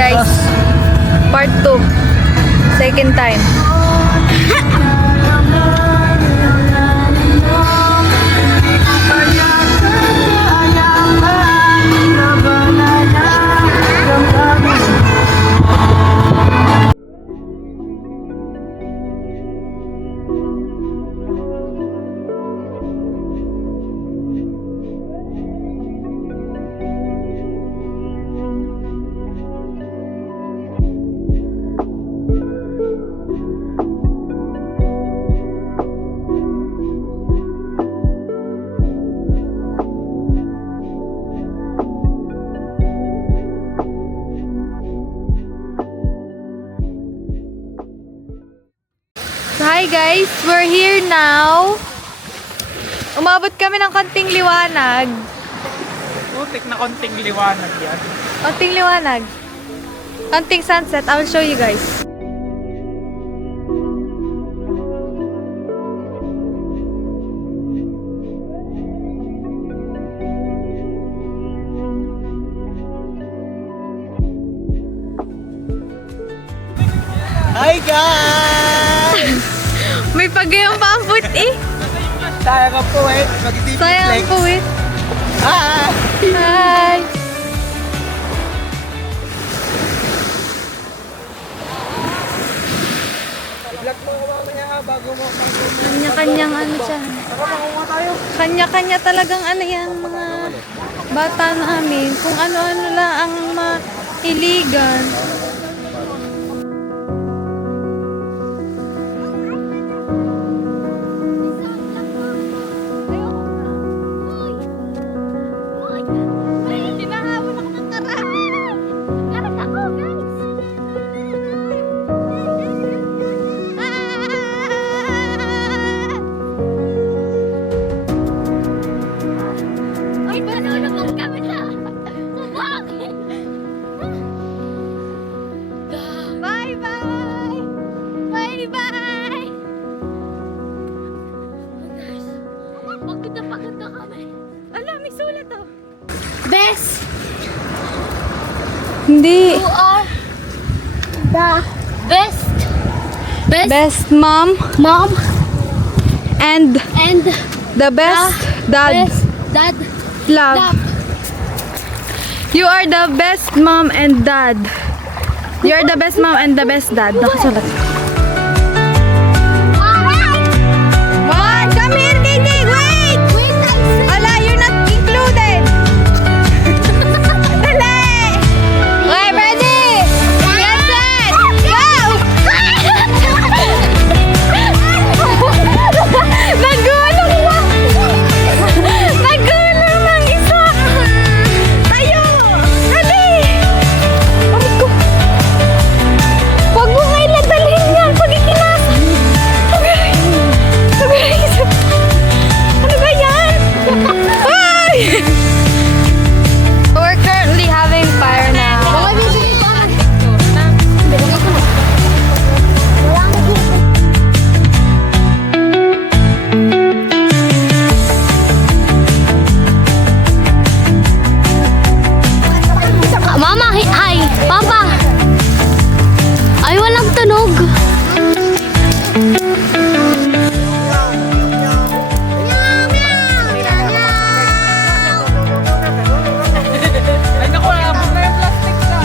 guys. Part 2. Second time. Hi guys, we're here now. Umabot kami ng konting liwanag. Putik na konting liwanag yan. Konting liwanag. Konting sunset. I will show you guys. Hi guys! May pagayang pa ang foot eh. Sayang ka po eh. Mag-TV Sayang flex. po eh. Ah! Hi! Vlog mo ka mamaya bago mo. Kanya-kanyang ano siya. Tara, makuha tayo. Kanya-kanya talagang ano yan, mga bata namin. Kung ano-ano lang ang mahiligan. Best! Hindi. You are the best. Best mom Mom and and the best dad. best dad. Love. You are the best mom and dad. You are the best mom and the best dad. Nakasulat. What? Come here, Kiki. Wait! Wait, I said. Ala, you're not included. Dali! Okay, ready? Get set! Go! Nagulang na! Nagulang ng isa! Tayo! Dali! Aray ko! Huwag mo nga iladalhin yan pag ikinasan! Aray! Aray! Ano ba yan? Ay! We're currently having fire now. Baka bibili ko. Mama, hi! Papa! Ay, walang tunog. Ay naku, abot na yung plastic na.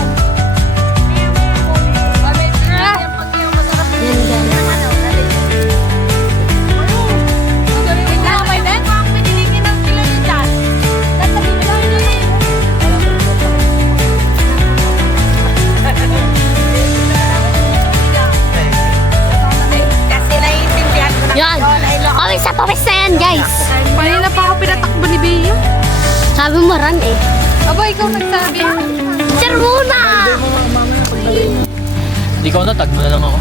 Yan. Okay, sa pawis na yan, guys. Kanina pa ako pinatakbo ni Bea. Sabi mo run eh. Aba, ikaw nagsabi. Sir muna! Ikaw na, tag mo na lang ako.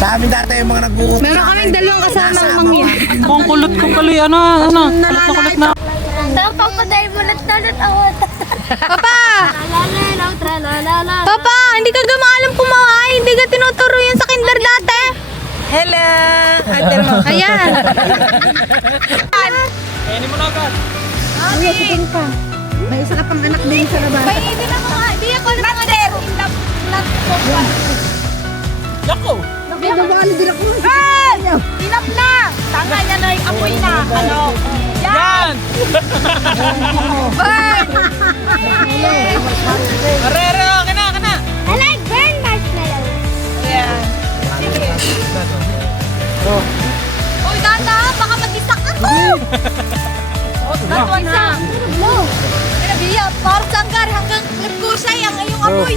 Sa amin dati yung mga nag-uukot. Meron kaming dalawang kasamang mangya. Ang kulot ko kali, ano, kulit na. Tapos pa dahil mo nagtanot ako. Papa! Tralalala, tralalala. Papa, hindi ka gumaalam kumain. Hindi ka tinuturo yun sa kinder dati. Hello! Ate mo. Ayan. Kainin mo na agad. May isa ka pang anak din sa labas. Hindi ako na mga Yan! Burn! Arere, kana. I like burn marshmallow. Uy, tata, baka mag-isak ako! That one ha. No. Pinabiya, parang sanggar hanggang kusay ang iyong amoy.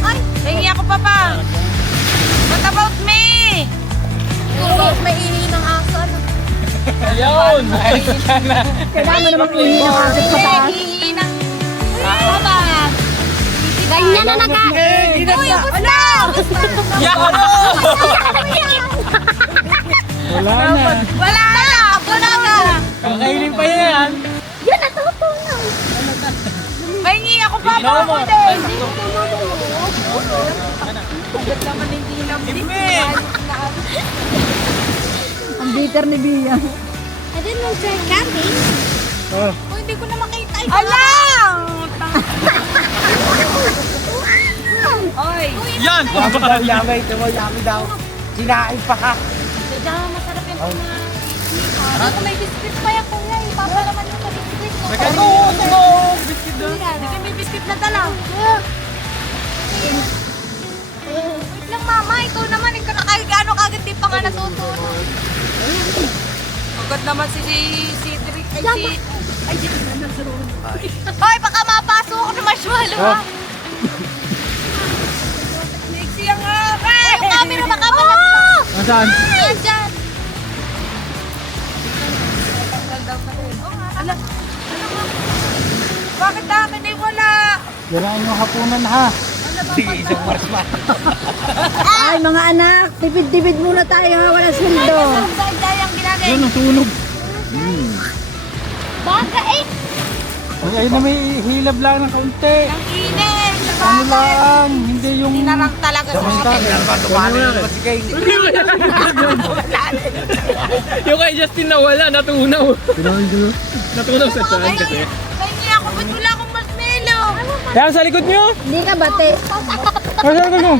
Ay, Hingi ako pa. What about me? kurot may ihi ng aso. Ano? Ayun! Kailangan naman ihi ng asit sa taas. Ihi ng baba. Ganyan na naga. Uy, ubos na! Yak ano? Wala na. Wala na! Ako na nga! Kakainin pa yan. Yun, natutunaw. Pahingi ako pa Ikaw mo. din. Give me! Ang bitter ni Bia. I didn't want to try camping. Oh, hindi ko na makita. Alam! Oy! Yan! Yummy daw. Sinain pa ka. Diyan, masarap yung Ako may biscuit pa yan kuya. Papa naman yung biscuit mo. Biscuit doon. Hindi kami biscuit na dala. Wait lang mama, ikaw naman. Ikaw na kahit gaano kagad di pa nga natutulog. Agad naman si Trick. Hoy, baka mapasok ako ng marshmallow ha. Sexy ang Ay, yung camera baka malaglag. Nasaan? Nandyan. Bakit akin ay wala? Kirain yung hapunan ha. Sige, isang marsman. Ay, mga anak, tipid-tipid muna tayo ha. Wala sweldo. Ang ginagay. Yun, natulog. Baka eh. Ay na may hilab lang ng kaunti. Ang init. Ano lang, hindi yung... Tinarang talaga sa akin. Tumalo na naman si Kane. Yung kay Justin nawala, natunaw. Natunaw sa chan kasi. Pahingi ako, ba't wala akong marshmallow? Kaya sa likod nyo. Hindi ka bate. Kaya sa likod nyo.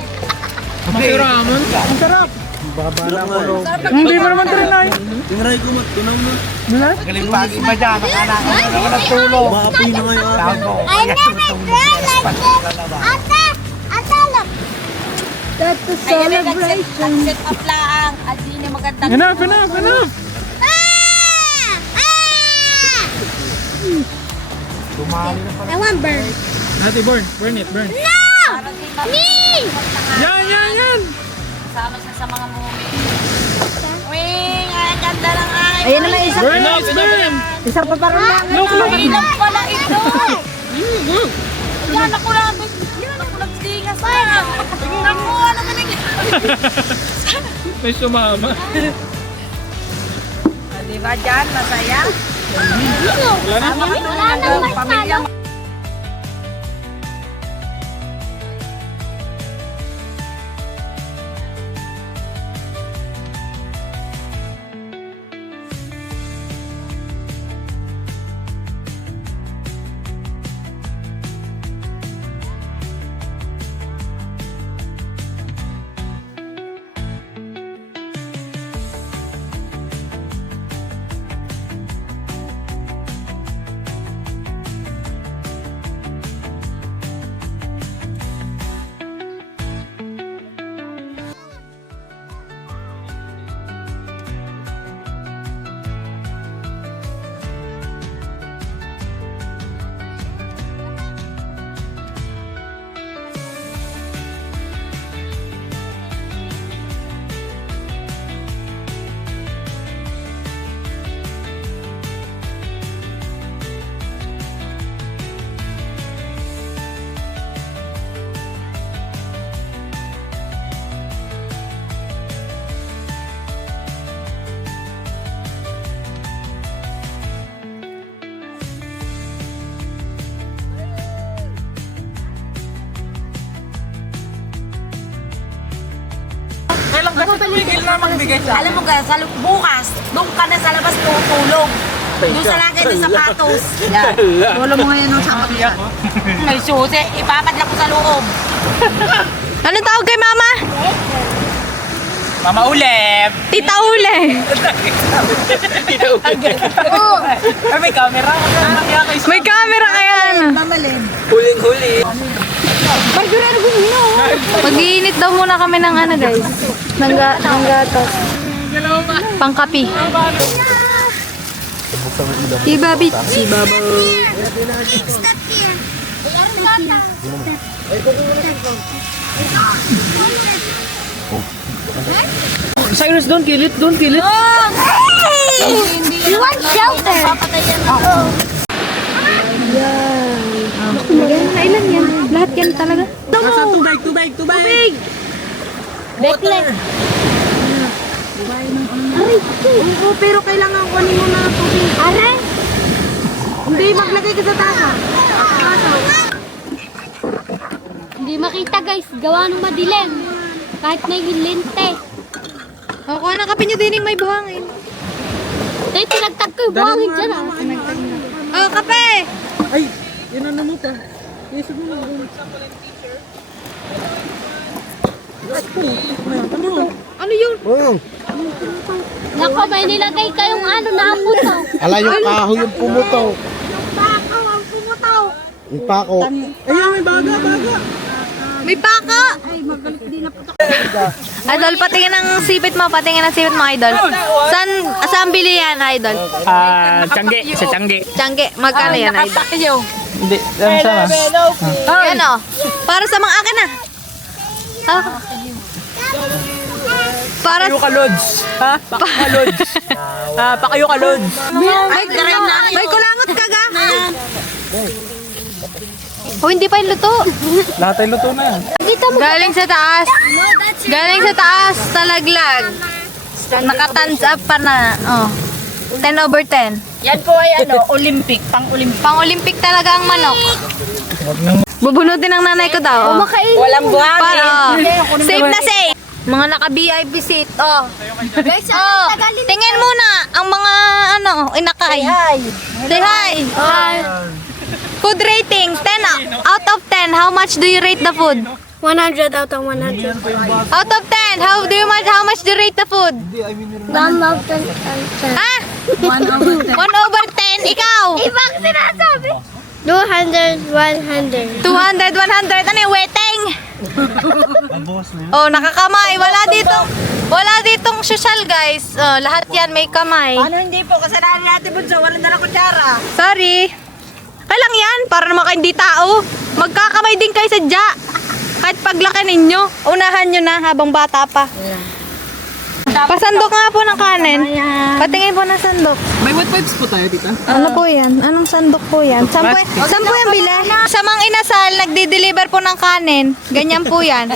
Masiraman. Ang sarap. Babala ko ro. Hindi mo naman trinay. Tingray ko matunaw na. Nila? Galing pagi ba dyan? Nakanakin na naman ang tulog. Maapoy na ngayon. Tawag mo. I never tried like this. Ate, look. That's the celebration. Set up lang. At di niya magandang. Enough, enough, enough. Tumali na pala. I want burn. Ate, burn it, burn. No! Me! Yan. Kasama siya sa mga movie. Wing, ang ganda ng ay. Ayun naman isa. Burn it, burn. Isa pa parang lang. Look. Ilang pala ito. Yan ako lang. Yan ako nagsingas na. Ako, ano ka nag... May sumama. Diba dyan? Masaya? Wala na. Wala nang marshmallow. Kailan ka tumigil na magbigay sa Alam mo ka, bukas, doon ka na sa labas tutulog. Doon sa lagay ng sapatos. Yan. Lolo mo ngayon ng sapat yan. May susi, ipapadlak ko sa loob. Anong tawag kay mama? Mama Ulep. Tita Ule. Ay, may camera. May camera kaya ano. Huling-huli. Mag-iinit daw muna kami ng ano guys. Ng gatas. Pangkapi. Si Babi. Si Babo. Cyrus, don't kill it, don't kill it. You want shelter? Kailan yan? Lahat yan talaga. Tubig! Bekle. Oo, pero kailangan kunin mo na tubig. Aray. Hindi, maglagay ka sa tasa. Hindi makita guys. Gawa ng madilim. Kahit may lente. O, kuha na kape nyo din may buhangin. Tay, tinagtag ko yung buhangin dyan ah. Oh, kape! Ay, yun ano mo pa. Yes, mo na. Ano yun? Nako, may nilagay kayong ano na puto. Ala yung kahoy yung pumuto. Bakaw ang pumutaw. Yung pako. Ayun, may baga. May paka! Ay, magalit din na putok. Idol, patingin ang sipit mo. Patingin ang sipit mo, Idol. Saan bili yan, Idol? Tiyangge. Sa Tiyangge. Tiyangge, magkano yan, Idol? Hindi. Sama. Yan o. Para sa mga akin na. Ah. Para Pakayo ka, Lods. Ha? Pakayo ka, Lods. Pakayo ka, Lods. may kulangot ka ga. Oh, hindi pa yung luto. Lahat ay luto na yan. Galing sa taas. Galing sa taas, talaglag. Naka-thumbs up pa na. Oh. 10/10. Yan po ay ano, Olympic, pang-Olympic. Pang-Olympic talaga ang manok. Bubunutin ng nanay ko daw. Oh. Walang buhangin. Para, safe na safe. Mga naka-VIP seat. Oh. Guys, Oh, tingin muna ang mga ano, inakay. Say hi. Hi. Food rating, 10 out of 10. How much do you rate the food? 100 out of 100. Out of 10, how much do you rate the food? 1 out of 10. Ah? 1/10. Ikaw? Ibang sinasabi. 200, 100. 200, 100. Ano yung weteng? Oh, nakakamay. Wala ditong social, guys. Oh, lahat yan may kamay. Ano hindi po, kasalanan natin bunso, wala na kutsara. Sorry. Kailang yan, para naman kayo hindi tao. Magkakamay din kayo sadya. Kahit paglaki ninyo, unahan nyo na habang bata pa. Pasandok nga po ng kanin. Patingin po ng sandok. May wet wipes po tayo, tita. Ano po yan? Anong sandok po yan? Saan po yan bili? Sa Mang Inasal, nagdi-deliver po ng kanin. Ganyan po yan.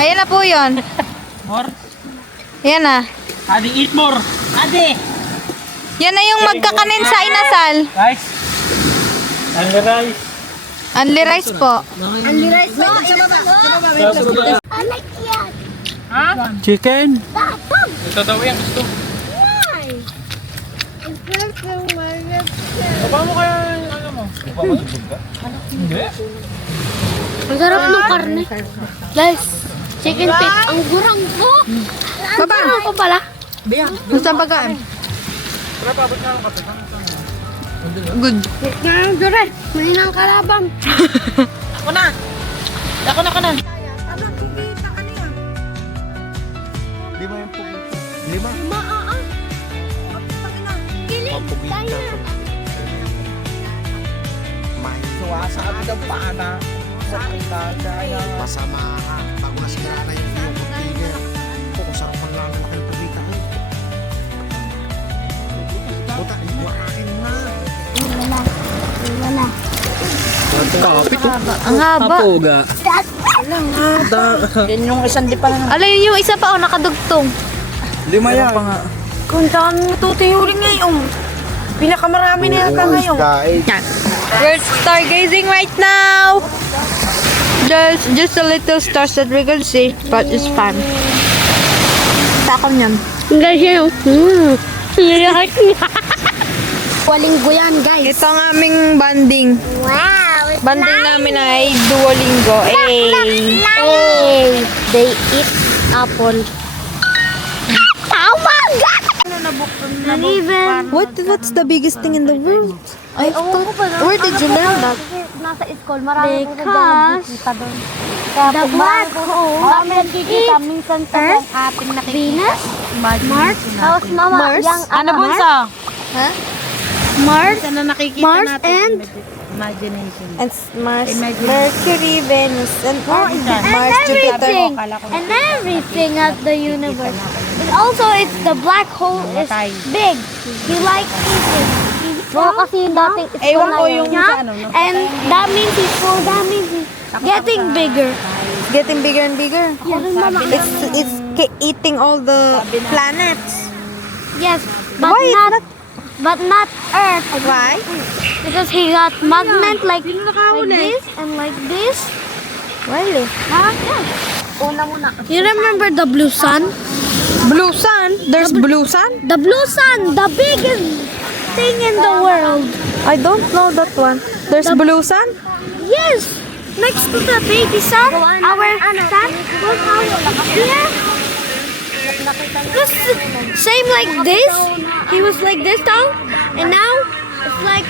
Ayan na po yun. More? Yan na. Adi, eat more. Ate, Yan na yung magkakanin sa Inasal. Guys. Ang rice. Only rice po. I like yan. Chicken. Ito daw yan. Gusto. Baba mo kaya ano mo? Hindi. Ang sarap ng karne. Guys, chicken feet. Ang gurang po. Baba. Ano ko pala? Gusto ang pagkaan? Good. Ang duran. May nang kalaban. ako na. Ako na. Lima yung pugi. Lima? Papugi ka. May Suwasabi daw paana. Sakita. masama ha. Bago na sila na yung tigil. Kung sarap ang lalo na kayong pagkita ko. Buta, yung akin na. Wala. Kapit to. Ang haba. Apoga. Yan yung isang di pa lang. Alay, yung isa pa, oh, nakadugtong. Lima yan. Kung saan mo tutuyurin ngayon. Pinakamarami na yata ngayon. We're stargazing right now. Just a little stars that we can see, but it's fun. Takam yan. Guys, yun. Duolingo yan, guys. Ito ang aming banding. Wow. Banding namin ay Duolingo. Hey, they eat apple. Oh my God! And even... What's the biggest thing in the world? Where did you learn that? Nasa school, marami po Because nakikita doon. Kaya the black hole marami nakikita minsan sa Earth, ating nakikita. Venus, Mars, Tapos mama, Mars? yung Ano bunso? Mars, Ano nakikita Mars, natin? and Imagination. It's Mars, Imagine. Mercury, Venus, and Mars, everything, Jupiter. and everything of the universe. And also, it's the black hole is big. He likes eating. Oo, kasi yung dating Ewan ko yung Yeah? sa ano, no? And that means he's full. That means he's getting bigger. Getting bigger and bigger. It's eating all the planets. Yes, but Why? but not Earth. Why? Because he got magnet like this and like this. Really? Huh? Yeah. una muna. You remember the blue sun? Blue sun? There's blue sun? The blue sun, the biggest thing in the world. I don't know that one. There's blue sun? Yes, next to the baby sun, our sun was yeah. Just same like this. He was like this tall, and now it's like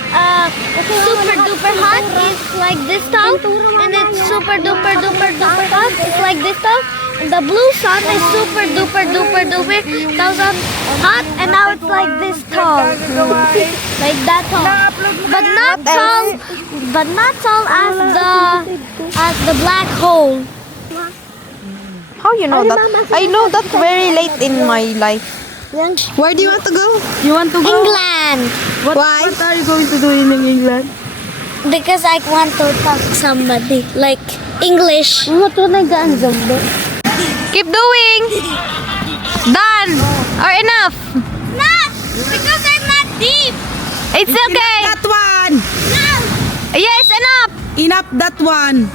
super duper hot. It's like this tall, and it's super duper duper duper hot. It's like this tall, and the blue sun is super duper duper duper thousand hot, and now it's like this tall, like that tall, but not tall, as the black hole. How you know that? I know that very late in my life. Where do you want to go? You want to go? England, Why? What are you going to do in England? because I want to talk somebody like English. Keep doing. Done. Or enough. Not because I'm not deep. It's okay. That one! No. Yes, enough. Enough that one!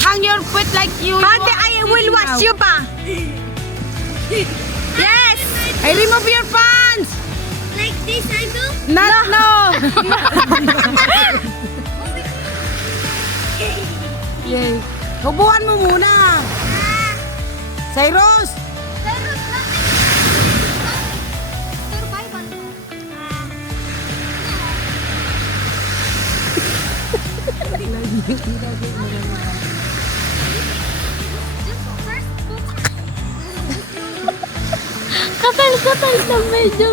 Hang your foot like you... Ate, I will wash you pa. Yes. I remove your pants! Like this I do. Not no! Yay. Hubuan mo muna! Cyrus! Kapal na medyo.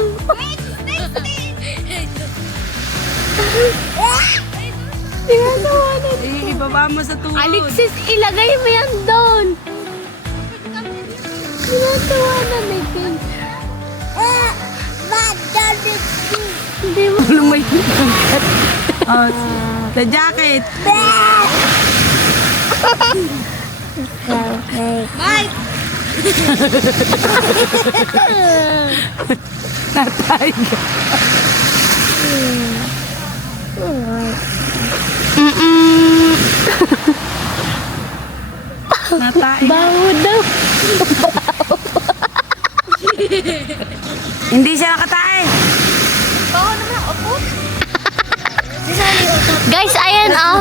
Ginagawa na. Ibaba mo sa tuhod. Alexis, ilagay mo yan doon. Ginagawa na ni King. Hindi mo. Lumay oh, the jacket. Natay ka. Natay. Baho daw. Hindi siya nakatay. Guys, ayan oh.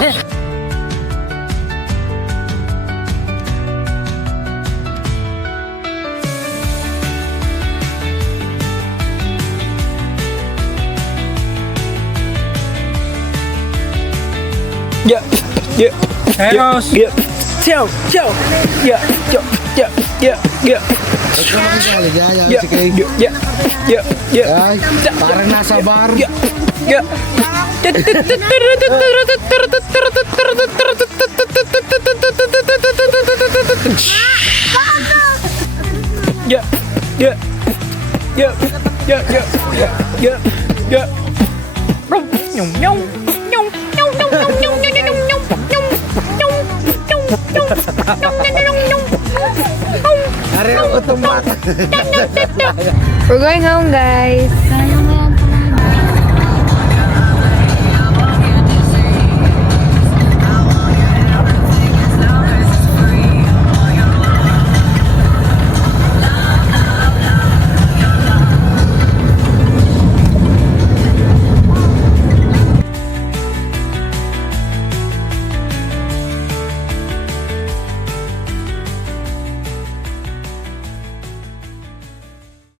Yeah, yeah, Eros. yeah. Ciao, ciao. Yeah, yeah, yeah, yeah, yeah. Ito naman siya, ligaya Yeah, si Craig. yeah, yeah, yeah. Ay, parang nasa bar. Yeah, yeah. Yeah, yeah, yeah, yeah, yeah, yeah, yeah, yeah. Nhung nhung nhung nhung nhung nhung nhung nhung nhung nhung nhung nhung nhung Ari ako itong bata. We're going home, guys.